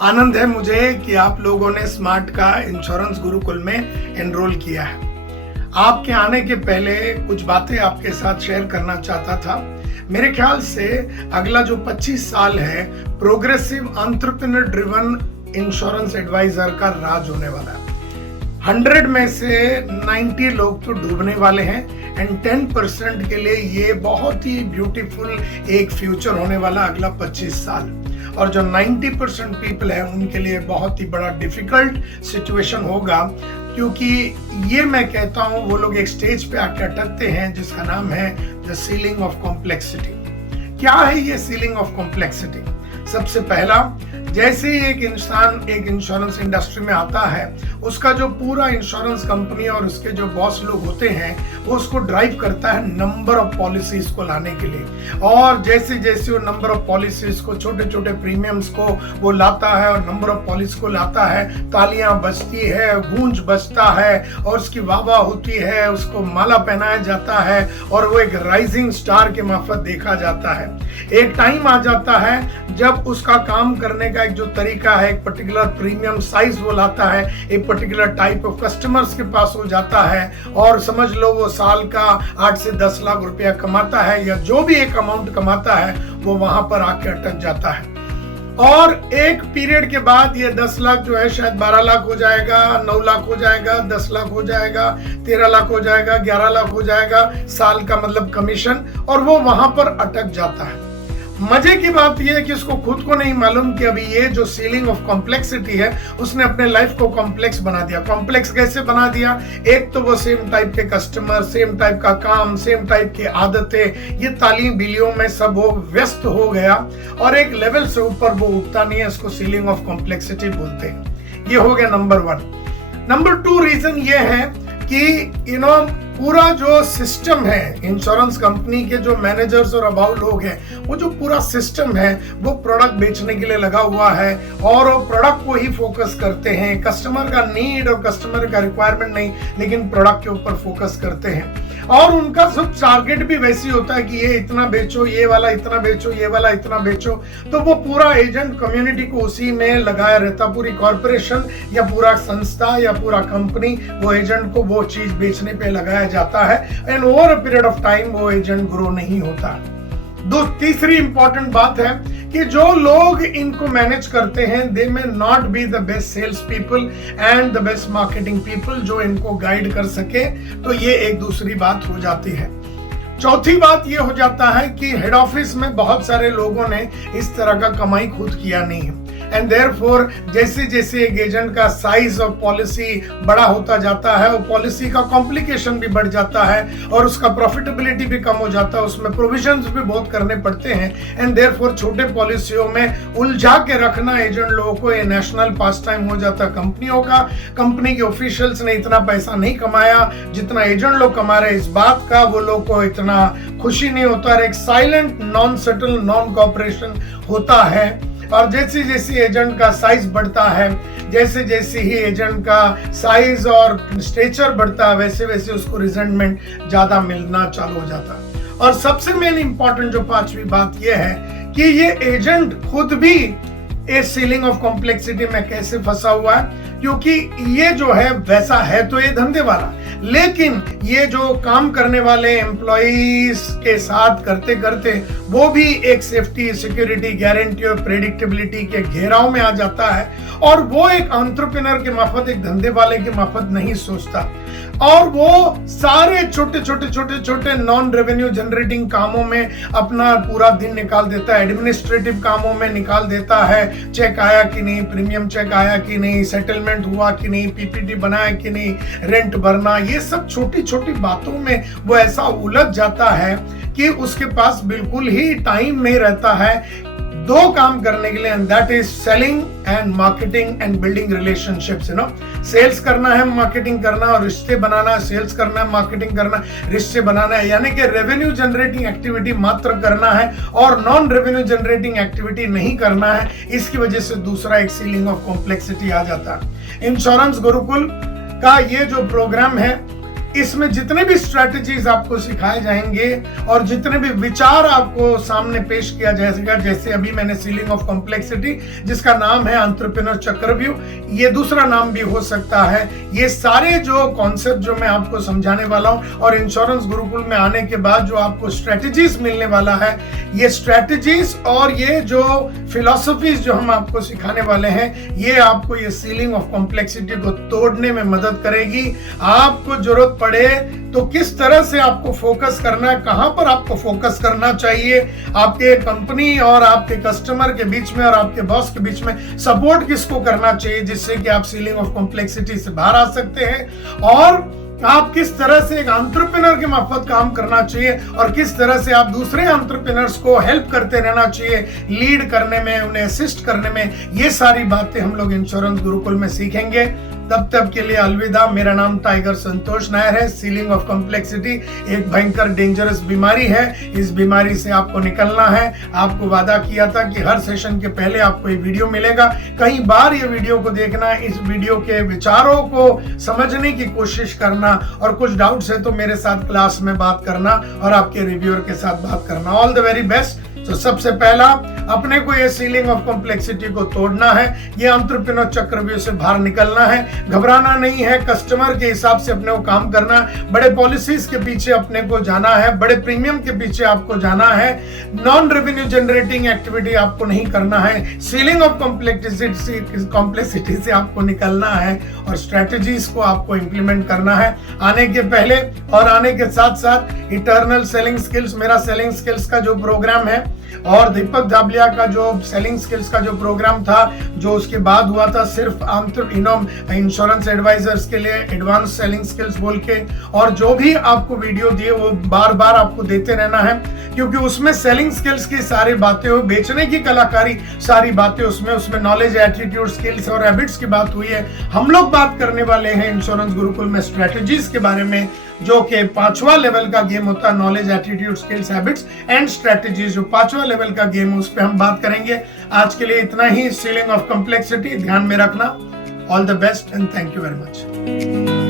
आनंद है मुझे कि आप लोगों ने स्मार्ट का इंश्योरेंस गुरुकुल में एनरोल किया है। आपके आने के पहले कुछ बातें आपके साथ शेयर करना चाहता था। मेरे ख्याल से अगला जो 25 साल है progressive entrepreneur driven insurance adviser का राज होने वाला है। 100 में से 90 लोग तो डूबने वाले हैं एंड 10% के लिए ये बहुत ही ब्यूटीफुल एक फ्यूचर होने वाला अगला 25 साल। और जो 90% पीपल है उनके लिए बहुत ही बड़ा डिफिकल्ट सिचुएशन होगा, क्योंकि ये मैं कहता हूँ वो लोग एक स्टेज पे आके अटकते हैं जिसका नाम है द सीलिंग ऑफ कॉम्प्लेक्सिटी। क्या है ये सीलिंग ऑफ कॉम्प्लेक्सिटी? सबसे पहला, जैसे ही एक इंसान एक इंश्योरेंस इंडस्ट्री में आता है, उसका जो पूरा इंश्योरेंस कंपनी और उसके जो बॉस लोग होते हैं वो उसको ड्राइव करता है नंबर ऑफ पॉलिसीज को लाने के लिए। और जैसे जैसे वो नंबर ऑफ पॉलिसीज को, छोटे छोटे प्रीमियम्स को वो लाता है और नंबर ऑफ पॉलिसी को लाता है, तालियां बजती है, गूंज बजता है और उसकी वाह होती है, उसको माला पहनाया जाता है और वो एक राइजिंग स्टार के मार्फत देखा जाता है। एक टाइम आ जाता है जब उसका काम करने का एक जो तरीका है, एक पर्टिकुलर प्रीमियम साइज वो लाता है, एक पर्टिकुलर टाइप ऑफ कस्टमर्स के पास हो जाता है और समझ लो वो साल का 8 से 10 लाख रुपया कमाता है या जो भी एक अमाउंट कमाता है वो वहां पर आके अटक जाता है। और एक पीरियड के बाद ये 10 लाख जो है शायद 12 लाख हो जाएगा, 9 लाख हो जाएगा, 10 लाख हो जाएगा, 13 लाख हो जाएगा, 11 लाख हो जाएगा साल का मतलब कमीशन, और वो वहां पर अटक जाता है। मजे की बात यह है कि उसको खुद को नहीं मालूम कि अभी ये जो सीलिंग ऑफ कॉम्प्लेक्सिटी है उसने अपने लाइफ को कॉम्प्लेक्स बना दिया। कॉम्प्लेक्स कैसे बना दिया? एक तो वो सेम टाइप के कस्टमर, सेम टाइप का काम, सेम टाइप की आदतें, ये तालियों बिलियों में सब वो व्यस्त हो गया और एक लेवल से ऊपर वो उठता नहीं है। इसको सीलिंग ऑफ कॉम्प्लेक्सिटी बोलते हैं। ये हो गया नंबर 1। नंबर 2 रीजन ये है कि पूरा जो सिस्टम है, इंश्योरेंस कंपनी के जो मैनेजर्स और अबाउट लोग हैं, वो जो पूरा सिस्टम है वो प्रोडक्ट बेचने के लिए लगा हुआ है और वो प्रोडक्ट को ही फोकस करते हैं। कस्टमर का नीड और कस्टमर का रिक्वायरमेंट नहीं, लेकिन प्रोडक्ट के ऊपर फोकस करते हैं। और उनका सब टारगेट भी वैसे ही होता है कि ये इतना बेचो, ये वाला इतना बेचो, ये वाला इतना बेचो। तो वो पूरा एजेंट कम्युनिटी को उसी में लगाया रहता। पूरी कॉर्पोरेशन या पूरा संस्था या पूरा कंपनी वो एजेंट को वो चीज बेचने पे लगाया जाता है and over a period of time वो एजेंट ग्रो नहीं होता। तीसरी इंपॉर्टेंट बात है कि जो लोग इनको मैनेज करते हैं they may not be the best sales people and the best marketing people जो इनको गाइड कर सके। तो ये एक दूसरी बात हो जाती है। चौथी बात ये हो जाता है कि हेड ऑफिस में बहुत सारे लोगों ने इस तरह का कमाई खुद किया नहीं है एंड देयरफॉर जैसे जैसे एक एजेंट का साइज ऑफ पॉलिसी बड़ा होता जाता है, वो पॉलिसी का कॉम्प्लिकेशन भी बढ़ जाता है और उसका प्रॉफिटेबिलिटी भी कम हो जाता है, उसमें प्रोविजंस भी बहुत करने पड़ते हैं एंड देयरफॉर छोटे पॉलिसियों में उलझा के रखना एजेंट लोगों को ये नेशनल पास टाइम हो जाता है कंपनियों का। कंपनी के ऑफिशियल्स ने इतना पैसा नहीं कमाया जितना एजेंट लोग कमा रहे, इस बात का वो लोग को इतना खुशी नहीं होता। एक silent non settle non cooperation होता है और जैसे जैसे एजेंट का साइज बढ़ता है, जैसे जैसे ही एजेंट का साइज और स्टेचर बढ़ता है, वैसे वैसे उसको रिजेंटमेंट ज्यादा मिलना चालू हो जाता है। और सबसे मेन इंपॉर्टेंट जो 5वीं बात यह है कि ये एजेंट खुद भी इस सीलिंग ऑफ कॉम्प्लेक्सिटी में कैसे फंसा हुआ है, क्योंकि ये जो है वैसा है तो ये धंधे वाला, लेकिन ये जो काम करने वाले एम्प्लॉइज के साथ करते करते वो भी एक सेफ्टी, सिक्योरिटी, गारंटी और प्रेडिक्टेबिलिटी के घेराव में आ जाता है और वो एक एंटरप्रेन्योर के मार्फत, एक धंधे वाले के मार्फत नहीं सोचता और वो सारे छोटे छोटे छोटे छोटे नॉन रेवेन्यू जनरेटिंग कामों में अपना पूरा दिन निकाल देता है, एडमिनिस्ट्रेटिव कामों में निकाल देता है। चेक आया कि नहीं, प्रीमियम चेक आया कि नहीं, सेटलमेंट हुआ कि नहीं, पीपीटी बनाया कि नहीं, रेंट भरना, ये सब छोटी छोटी बातों में वो ऐसा उलझ जाता है कि उसके पास बिल्कुल ही टाइम नहीं रहता है 2 काम करने के लिए, and that is selling and marketing and building relationships. Sales करना है, मार्केटिंग करना, और रिश्ते बनाना है। सेल्स करना है, मार्केटिंग करना, रिश्ते बनाना है, यानी कि रेवेन्यू जनरेटिंग एक्टिविटी मात्र करना है और नॉन रेवेन्यू जनरेटिंग एक्टिविटी नहीं करना है। इसकी वजह से दूसरा एक सीलिंग ऑफ कॉम्प्लेक्सिटी आ जाता है। इंश्योरेंस गुरुकुल का ये जो प्रोग्राम है इसमें जितने भी स्ट्रेटजीज आपको सिखाए जाएंगे और जितने भी विचार आपको सामने पेश किया जाएगा, जैसे अभी मैंने सीलिंग ऑफ कॉम्प्लेक्सिटी, जिसका नाम है एंटरप्रेन्योर चक्रव्यूह, ये दूसरा नाम भी हो सकता है। ये सारे जो कॉन्सेप्ट जो मैं आपको समझाने वाला हूं और इंश्योरेंस गुरुकुल में आने के बाद जो आपको स्ट्रेटजीज मिलने वाला है, ये स्ट्रेटजीज और ये जो फिलॉसफीज जो हम आपको सिखाने वाले हैं, ये आपको ये सीलिंग ऑफ कॉम्प्लेक्सिटी को तोड़ने में मदद करेगी। आपको जरूरत पड़े तो किस तरह से आपको फोकस करना है, कहां पर आपको फोकस करना चाहिए, आपके कंपनी और आपके कस्टमर के बीच में और आपके बॉस के बीच में सपोर्ट किसको करना चाहिए, जिससे कि आप सीलिंग ऑफ कॉम्प्लेक्सिटी से बाहर आ सकते हैं, और आप किस तरह से एक एंटरप्रेन्योर के मार्फत काम करना चाहिए और किस तरह से आप दूसरे एंटरप्रेन्योर्स को हेल्प करते रहना चाहिए, लीड करने में, उन्हें असिस्ट करने में। ये सारी बातें हम लोग इंश्योरेंस गुरुकुल में सीखेंगे। तब तक के लिए अलविदा। मेरा नाम टाइगर संतोष नायर है। सीलिंग ऑफ कॉम्प्लेक्सिटी एक भयंकर डेंजरस बीमारी है। इस बीमारी से आपको निकलना है। आपको वादा किया था कि हर सेशन के पहले आपको ये वीडियो मिलेगा। कई बार ये वीडियो को देखना, इस वीडियो के विचारों को समझने की कोशिश करना, और कुछ डाउट्स है तो मेरे साथ क्लास में बात करना और आपके रिव्यूअर के साथ बात करना। All the very best. तो सबसे पहला, अपने को ये सीलिंग ऑफ कॉम्प्लेक्सिटी को तोड़ना है, ये एंटरप्रेन्योर चक्रव्यूह से बाहर निकलना है, घबराना नहीं है, कस्टमर के हिसाब से अपने को काम करना है, बड़े पॉलिसीज के पीछे अपने को जाना है, बड़े प्रीमियम के पीछे आपको जाना है, नॉन रेवेन्यू जनरेटिंग एक्टिविटी आपको नहीं करना है, सीलिंग ऑफ कॉम्प्लेक्सिटी से आपको निकलना है और स्ट्रेटजीज को आपको इंप्लीमेंट करना है आने के पहले और आने के साथ साथ। इटर्नल सेलिंग स्किल्स, मेरा सेलिंग स्किल्स का जो प्रोग्राम है, और दीपक धाबलिया का जो सेलिंग स्किल्स का जो प्रोग्राम था, जो उसके बाद हुआ था सिर्फ इंश्योरेंस एडवाइजर्स के लिए, एडवांस सेलिंग स्किल्स बोल के, और जो भी आपको वीडियो दिए वो बार बार आपको देते रहना है, क्योंकि उसमें सेलिंग स्किल्स की सारी बातें हो, बेचने की कलाकारी सारी बातें उसमें नॉलेज, एटीट्यूड, स्किल्स और हैबिट्स की बात हुई है। हम लोग बात करने वाले हैं इंश्योरेंस गुरुकुल में स्ट्रेटजीज के बारे में, जो कि 5वां लेवल का गेम होता है, knowledge, attitude, skills, habits and strategies. जो 5वां लेवल का गेम है उस पर हम बात करेंगे। आज के लिए इतना ही। सीलिंग ऑफ कॉम्प्लेक्सिटी ध्यान में रखना। All the best and thank you very much.